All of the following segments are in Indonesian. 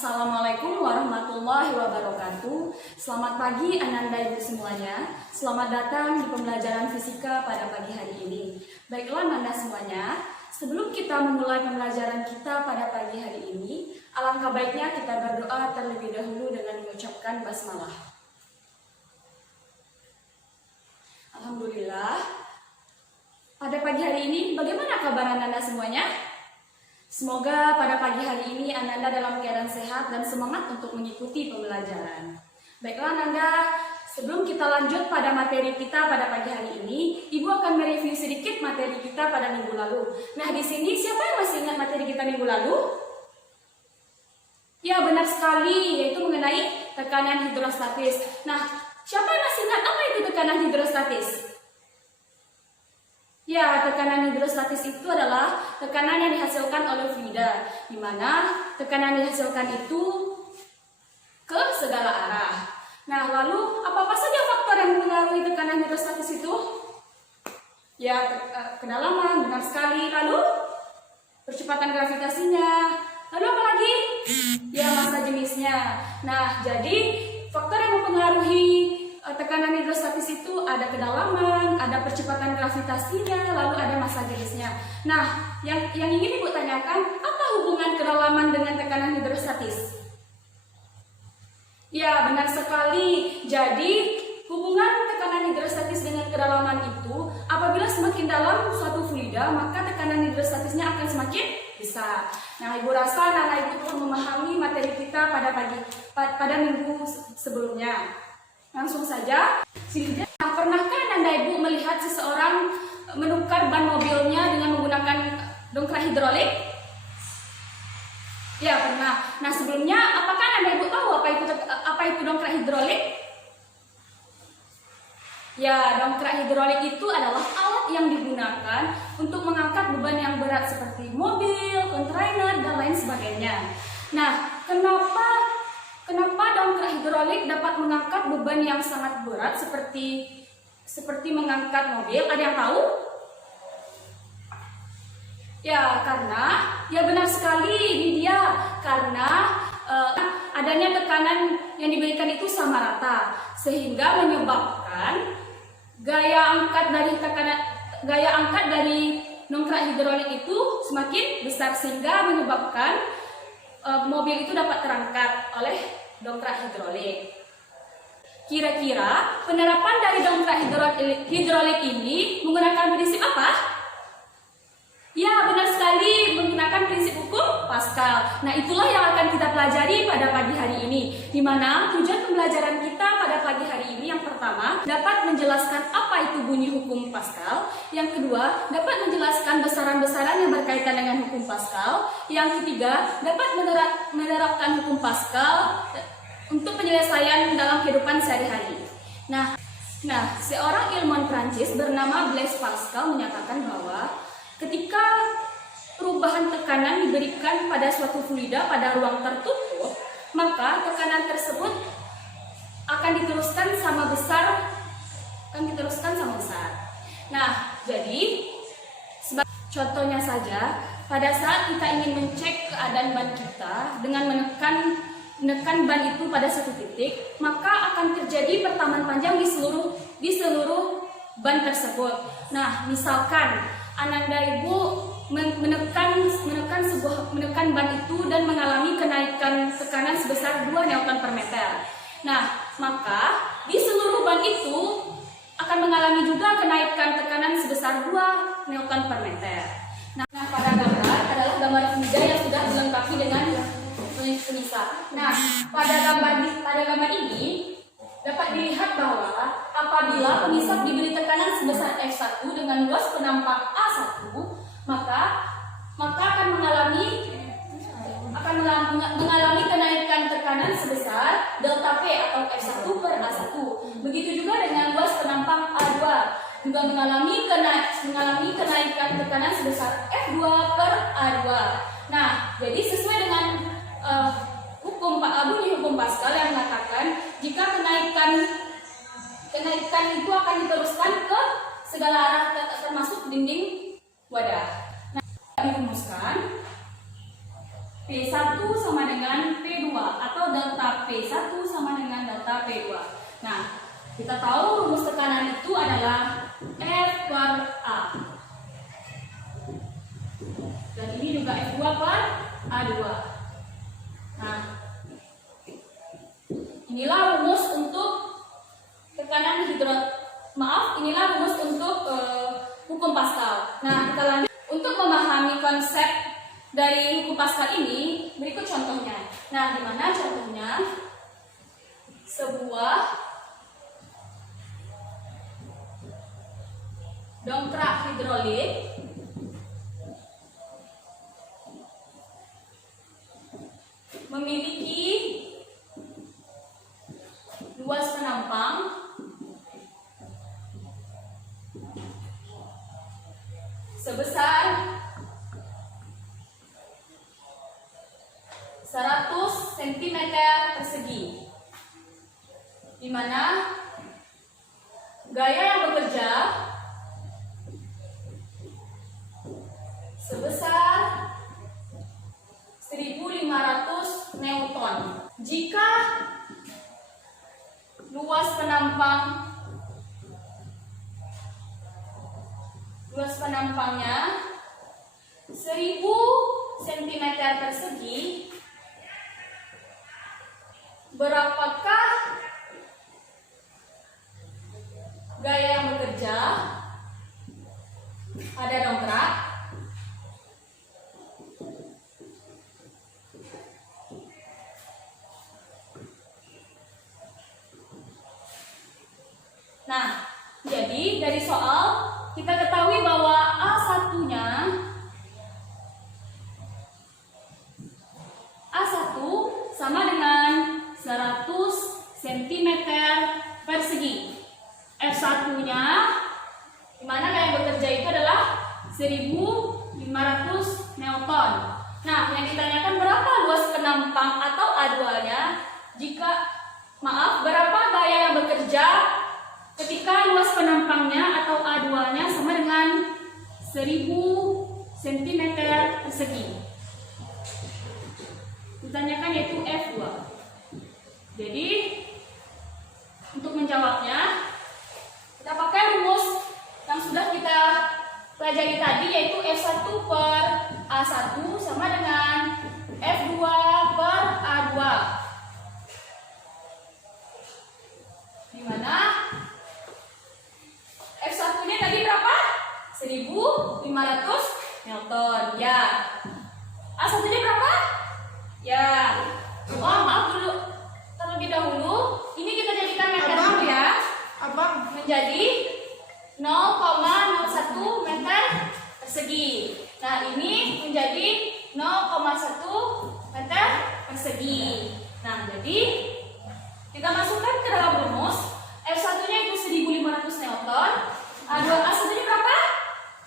Assalamualaikum warahmatullahi wabarakatuh. Selamat pagi Ananda Ibu semuanya. Selamat datang di pembelajaran fisika pada pagi hari ini. Baiklah Ananda semuanya, sebelum kita memulai pembelajaran kita pada pagi hari ini, alangkah baiknya kita berdoa terlebih dahulu dengan mengucapkan basmalah. Alhamdulillah. Pada pagi hari ini, bagaimana kabar Ananda semuanya? Semoga pada pagi hari ini Ananda dalam keadaan sehat dan semangat untuk mengikuti pembelajaran. Baiklah Ananda, sebelum kita lanjut pada materi kita pada pagi hari ini, Ibu akan mereview sedikit materi kita pada minggu lalu. Nah, di sini siapa yang masih ingat materi kita minggu lalu? Ya, benar sekali, yaitu mengenai tekanan hidrostatis. Nah, siapa yang masih ingat apa itu tekanan hidrostatis? Ya, tekanan hidrostatis itu adalah tekanan yang dihasilkan oleh fluida, di mana tekanan dihasilkan itu ke segala arah. Nah, lalu apa saja faktor yang mempengaruhi tekanan hidrostatis itu? Ya, kedalaman, benar sekali. Lalu percepatan gravitasinya. Lalu apa lagi? Ya, massa jenisnya. Nah, jadi faktor yang mempengaruhi tekanan hidrostatis itu ada kedalaman, ada percepatan gravitasinya, lalu ada massa jenisnya. Nah, yang ingin Ibu tanyakan, apa hubungan kedalaman dengan tekanan hidrostatis? Ya, benar sekali. Jadi, hubungan tekanan hidrostatis dengan kedalaman itu, apabila semakin dalam suatu fluida, maka tekanan hidrostatisnya akan semakin besar. Nah, Ibu rasa Nana Ibu telah memahami materi kita pada minggu sebelumnya. Langsung saja, nah, pernahkah Anda Ibu melihat seseorang menukar ban mobilnya dengan menggunakan dongkrak hidrolik? Ya, pernah. Nah, sebelumnya apakah Anda Ibu tahu apa itu dongkrak hidrolik? Ya, dongkrak hidrolik itu adalah alat yang digunakan untuk mengangkat beban yang berat seperti mobil, kontainer, dan lain sebagainya. Nah, kenapa dongkrak hidrolik dapat mengangkat beban yang sangat berat seperti mengangkat mobil? Ada yang tahu? Ya, benar sekali, ini dia. Karena adanya tekanan yang diberikan itu sama rata, sehingga menyebabkan gaya angkat dari dongkrak hidrolik itu semakin besar, sehingga menyebabkan mobil itu dapat terangkat oleh dongkrak hidrolik. Kira-kira penerapan dari dongkrak hidrolik ini menggunakan prinsip apa? Ya, benar sekali, menggunakan prinsip hukum Pascal. Nah, itulah yang akan kita pelajari pada pagi hari ini, di mana tujuan pembelajaran kita pada pagi hari ini yang pertama, dapat menjelaskan apa itu bunyi hukum Pascal. Yang kedua, dapat menjelaskan besaran-besaran yang berkaitan dengan hukum Pascal. Yang ketiga, dapat menerapkan hukum Pascal untuk penyelesaian dalam kehidupan sehari-hari. Nah, seorang ilmuwan Prancis bernama Blaise Pascal menyatakan bahwa ketika perubahan tekanan diberikan pada suatu fluida pada ruang tertutup, maka tekanan tersebut akan diteruskan sama besar. Nah, jadi contohnya saja, pada saat kita ingin mengecek keadaan ban kita dengan menekan ban itu pada satu titik, maka akan terjadi pertaman panjang di seluruh ban tersebut. Nah, misalkan Ananda Ibu menekan ban itu dan mengalami kenaikan tekanan sebesar 2 Newton per meter. Nah, maka di seluruh ban itu akan mengalami juga kenaikan tekanan sebesar 2 Newton per meter. Nah, pada gambar adalah gambar fluida yang sudah dilengkapi dengan pemisah. Nah, pada gambar ini dapat dilihat bahwa apabila pemisah diberi tekanan sebesar F1 dengan luas penampak A1, maka akan mengalami kenaikan tekanan sebesar delta P atau F1 per A1. Begitu juga dengan luas penampak A2 juga mengalami kenaikan tekanan sebesar F2 per A2. Nah, jadi sesuai dengan bunyi hukum Pascal yang mengatakan jika kenaikan itu akan diteruskan ke segala arah termasuk dinding wadah. Nah, dirumuskan P1 sama dengan P2 Kita tahu rumus tekanan itu adalah F per A. Dan ini juga F2 per A2. Nah, inilah rumus untuk inilah rumus untuk hukum Pascal. Nah, kita lanjut. Untuk memahami konsep dari hukum Pascal ini, berikut contohnya. Nah, di mana contohnya? Sebuah dongkrak hidrolik memiliki luas penampang sebesar 100 cm persegi, di mana gaya yang bekerja sebesar 1500 Newton. Jika luas penampangnya 1000 cm persegi, berapakah gaya yang bekerja pada dongkrak? Nah, jadi dari soal kita ketahui bahwa A1-nya A1 sama dengan 100 cm persegi. F1-nya di mana gaya bekerja itu adalah 1500 Newton. Nah, yang ditanyakan berapa luas penampang atau A2-nya? Berapa gaya yang bekerja ketika luas penampangnya atau A2-nya sama dengan 1000 cm persegi. Ditanyakan yaitu F2. Jadi untuk menjawabnya kita pakai rumus yang sudah kita pelajari tadi, yaitu F1 per A1 sama dengan F2 per A2, di mana F1-nya tadi berapa? 1500 Newton. Ya. A1-nya berapa? Ya. Oh, maaf dulu. Terlebih dahulu, ini kita jadikan meter dulu ya. Abang Menjadi 0,01 meter persegi. Nah, ini menjadi 0,1 meter persegi. Nah, jadi kita masukkan ke dalam rumus. F1-nya itu 1500 Newton. A1-nya berapa?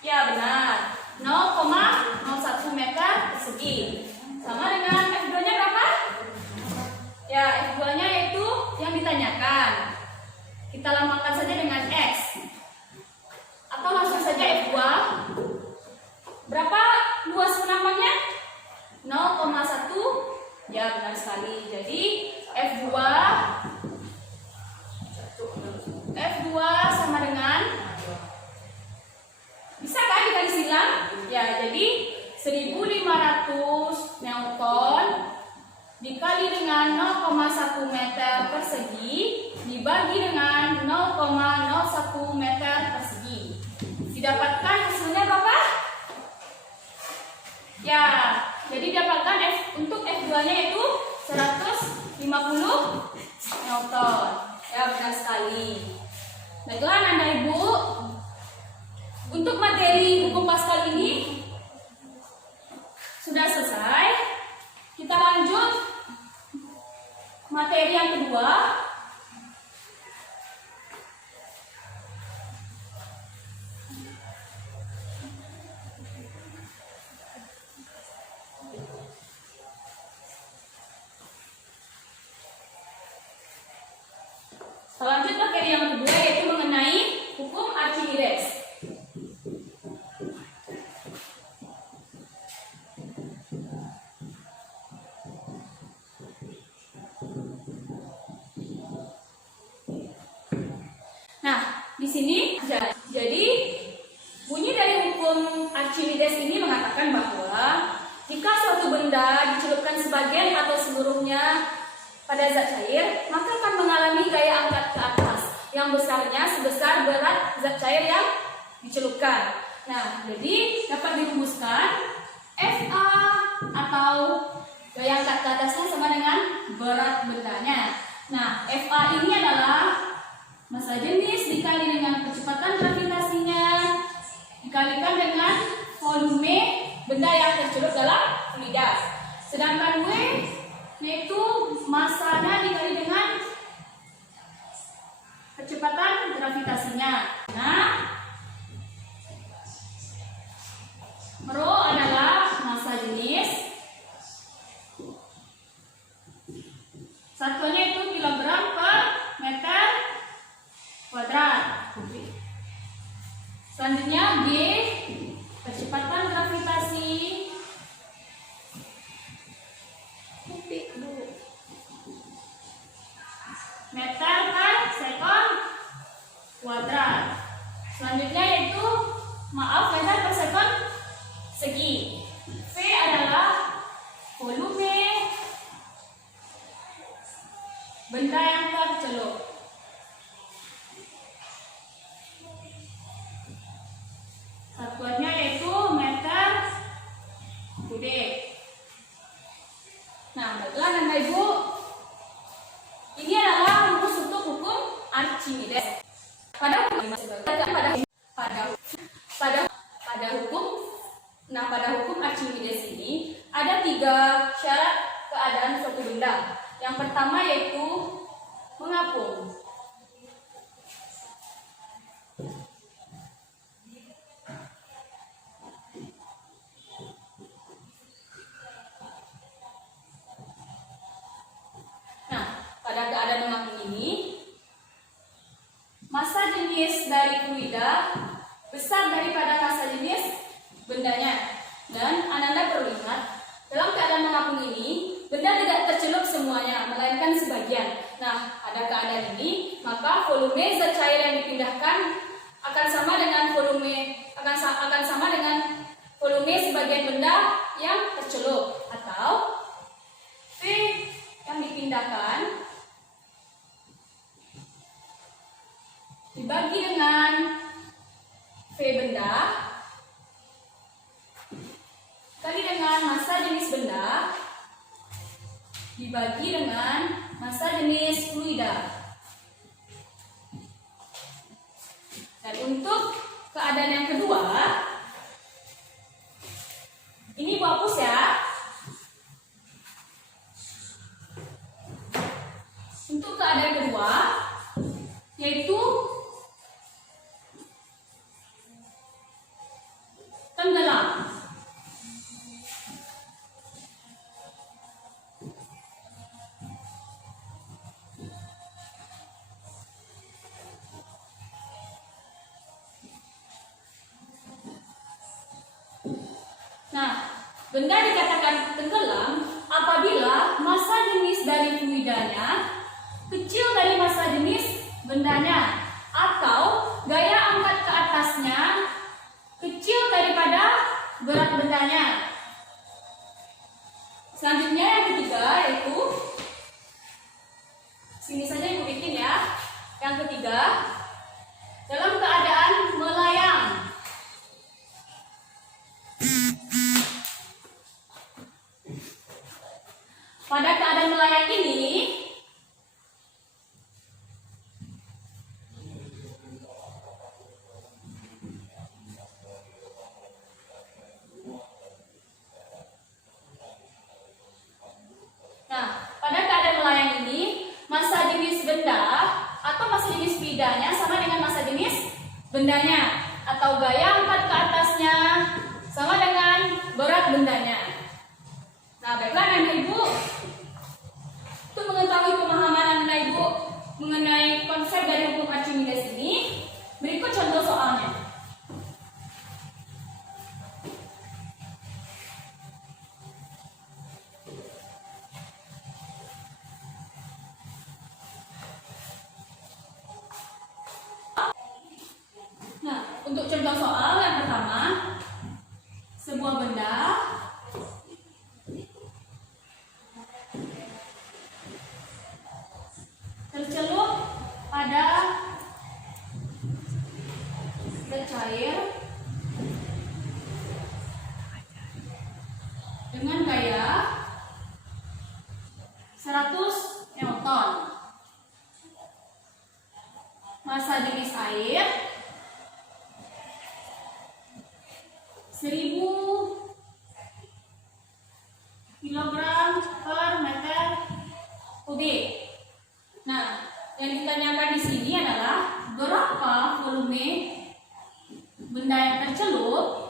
Ya, benar. 0,01 meter persegi. Sama dengan F2-nya berapa? Ya, F2-nya yaitu yang ditanyakan. Kita lambangkan saja dengan X. Atau langsung saja F2. Berapa luas penampangnya? 0,1. Ya, benar sekali. Jadi F2 sama dengan, bisa kan dikali silang? Ya, jadi 1500 Newton dikali dengan 0,1 meter persegi dibagi dengan 0,01 meter persegi. Didapatkan hasilnya berapa? Ya, jadi didapatkan untuk F2-nya itu 150 Newton. Ya, benar sekali. Baiklah Anda Ibu, untuk materi hukum Pascal ini sudah selesai. Kita lanjut materi yang kedua. Lanjut materi yang kedua, yaitu mengenai hukum Archimedes. di sini jadi bunyi dari hukum Archimedes ini mengatakan bahwa jika suatu benda dicelupkan sebagian atau seluruhnya pada zat cair, maka akan mengalami gaya angkat ke atas yang besarnya sebesar berat zat cair yang dicelupkan. Nah, jadi dapat dirumuskan FA atau gaya angkat ke atasnya sama dengan berat bendanya. Nah, FA ini adalah massa jenis dikali dengan kecepatan gravitasinya dikalikan dengan volume benda yang tercelup dalam fluida. Sedangkan W yaitu massanya dikali dengan kecepatan gravitasinya. Nah, Rho adalah massa jenis. Satuannya itu kilogram per meter kuadrat. Selanjutnya G, kecepatan gravitasi meter per sekon kuadrat. Selanjutnya yaitu meter per sekon segi. V adalah volume benda yang tercelup. Satuannya yaitu meter kubik. Nah, baiklah Bapak Ibu, ini adalah rumus untuk hukum Archimedes. Pada hukum Archimedes ini ada 3 syarat keadaan suatu benda. Yang pertama yaitu mengapung. Nah, pada keadaan mengapung ini, massa jenis dari fluida besar daripada massa jenis bendanya. Dan Ananda perlu ingat, dalam keadaan mengapung ini, benda tidak tercelup semuanya, melainkan sebagian. Nah, pada keadaan ini, maka volume zat cair yang dipindahkan akan sama dengan volume sebagian benda yang tercelup, atau V yang dipindahkan dibagi dengan V benda kali dengan massa jenis benda dibagi dengan massa jenis fluida. Dan untuk keadaan yang kedua, ini Bu hapus ya. Untuk keadaan kedua, yaitu tenggelam. Nah, benda dikatakan tenggelam apabila massa jenis dari fluidanya kecil dari massa jenis bendanya, atau gaya angkat ke atasnya kecil daripada berat bendanya. Selanjutnya yang ketiga yaitu, sini saja Ibu bikin ya. Yang ketiga, dalam keadaan melayang. Pada keadaan melayang ini, massa jenis benda atau massa jenis fluidanya sama dengan massa jenis bendanya, atau gaya angkat ke atasnya sama dengan berat bendanya. Nah, baiklah Anda Ibu, untuk mengetahui pemahaman Anda Ibu mengenai konsep dari hukum Archimedes ini, berikut contoh soalnya. 100 Newton. Massa jenis air 1000 kilogram per meter kubik. Nah, yang ditanyakan di sini adalah berapa volume benda yang tercelup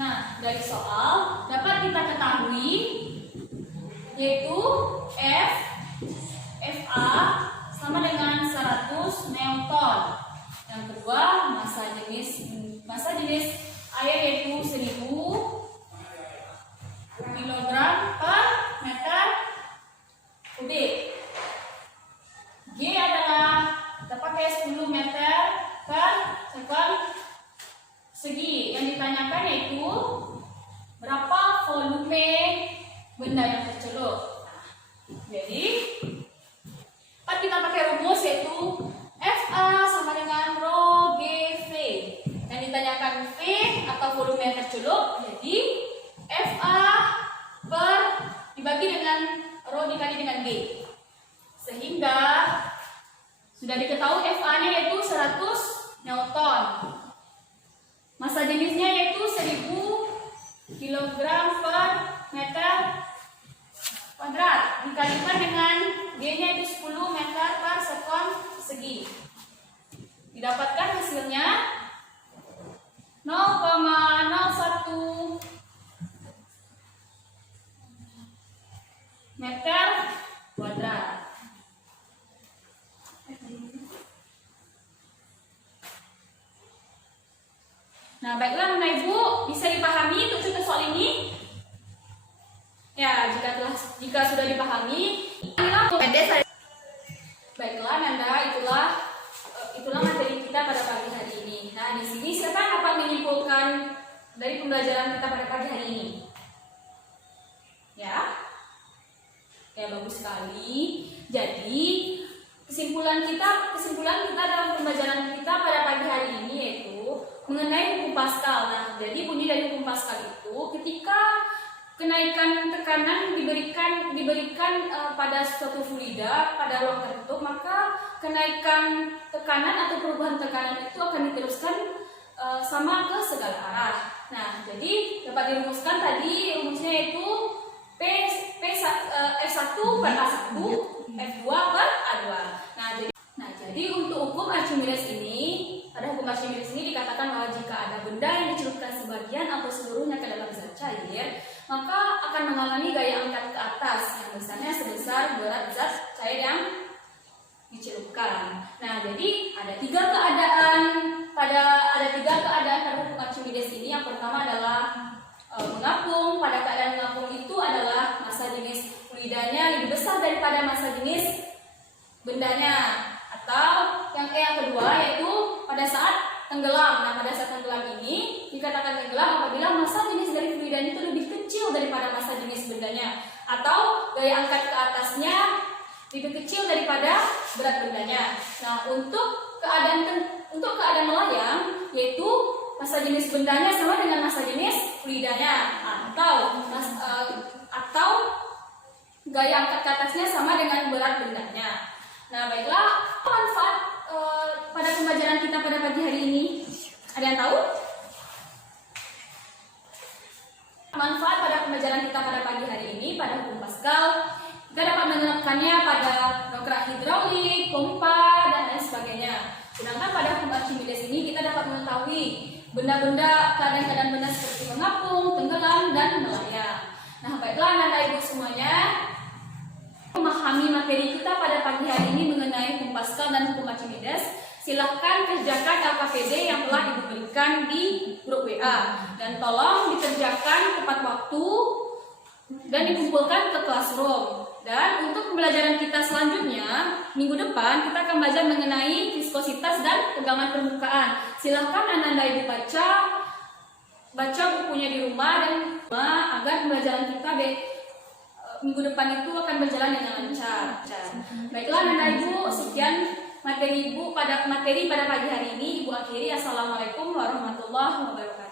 Nah, dari soal dapat kita ketahui yaitu FA sama dengan 100 Newton. Yang kedua, massa jenis air yaitu 1000 kilogram per meter kubik. G adalah kita pakai 10 meter per sekon segi. Yang ditanyakan yaitu berapa volume benda yang tercelup. Jadi kita pakai rumus yaitu FA sama dengan rho G V. Yang ditanyakan V atau volume yang tercelup, jadi FA dibagi dengan rho dikali dengan G. Sehingga sudah diketahui FA-nya yaitu 100 Newton. Massa jenisnya yaitu 1000 kilogram per meter kuadrat dikalikan dengan G-nya itu 10 meter per sekon segi. Didapatkan hasilnya 0,01 meter kuadrat. Nah, baiklah Nona Ibu, bisa dipahami untuk contoh soal ini? Ya, jika sudah dipahami, baiklah Nanda, itulah materi kita pada pagi hari ini. Nah, di sini siapa yang dapat menyimpulkan dari pembelajaran kita pada pagi hari ini? Ya, bagus sekali. Jadi kesimpulan kita dalam pembelajaran kita pada pagi hari ini yaitu mengenai hukum Pascal. Nah, jadi bunyi dari hukum Pascal itu ketika kenaikan tekanan diberikan pada suatu fluida pada ruang tertutup, maka kenaikan tekanan atau perubahan tekanan itu akan diteruskan sama ke segala arah. Nah, jadi dapat dirumuskan tadi rumusnya yaitu F1 per A1, F2 per A2. Nah, jadi untuk hukum Archimedes ini, pada hukum Archimedes ini dikatakan bahwa jika ada benda yang dicelupkan sebagian atau seluruhnya ke dalam zat cair, maka akan mengalami gaya angkat ke atas yang besarnya sebesar berat zat cair yang dicelupkan. Nah, jadi ada tiga keadaan pada hukum Archimedes ini. Yang pertama adalah mengapung. Pada keadaan mengapung itu adalah massa jenis fluidanya lebih besar daripada massa jenis bendanya. Atau yang kedua yaitu pada saat tenggelam. Nah, pada saat tenggelam ini dikatakan tenggelam apabila massa jenis dari fluidanya itu lebih kecil daripada massa jenis bendanya, atau gaya angkat ke atasnya lebih kecil daripada berat bendanya. Nah, untuk keadaan melayang yaitu massa jenis bendanya sama dengan massa jenis fluidanya, atau gaya angkat ke atasnya sama dengan berat bendanya. Nah, baiklah, manfaat pada pembelajaran kita pada pagi hari ini, ada yang tahu? Manfaat pada pembelajaran kita pada pagi hari ini pada hukum Pascal, kita dapat menerapkannya pada dongkrak hidraulik, pompa, dan lain sebagainya. Sedangkan pada hukum Archimedes ini kita dapat mengetahui keadaan-keadaan benda seperti mengapung, tenggelam, dan melayang. Nah, baiklah Nanda Ibu semuanya, memahami materi kita pada pagi hari ini mengenai hukum Pascal dan hukum Archimedes, silahkan kerjakan LKPD yang telah diberikan di grup WA dan tolong dikerjakan tepat waktu dan dikumpulkan ke classroom. Dan untuk pembelajaran kita selanjutnya minggu depan kita akan belajar mengenai viskositas dan tegangan permukaan. Silahkan Nanda Ibu baca bukunya di rumah dan agar pembelajaran kita minggu depan itu akan berjalan dengan lancar. Baiklah Nanda Ibu, sekian materi pada pagi hari ini. Ibu akhiri. Assalamualaikum warahmatullahi wabarakatuh.